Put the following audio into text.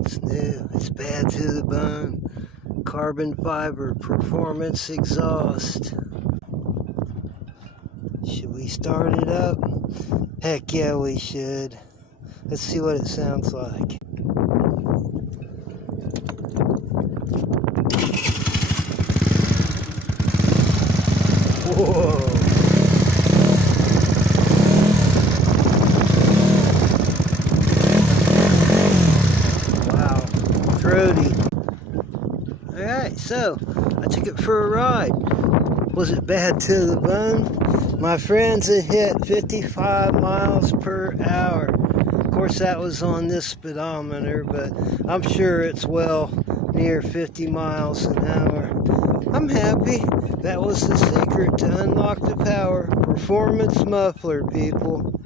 It's new. It's bad to the bone. Carbon fiber performance exhaust. Should we start it up? Heck yeah, we should. Let's see what it sounds like. Whoa! Wow, throaty. Alright, so I took it for a ride. Was it bad to the bone? My friends, it hit 55 miles per hour. Of course, that was on this speedometer, but I'm sure it's well near 50 miles an hour. I'm happy. That was the secret to unlock the power. Performance muffler, people.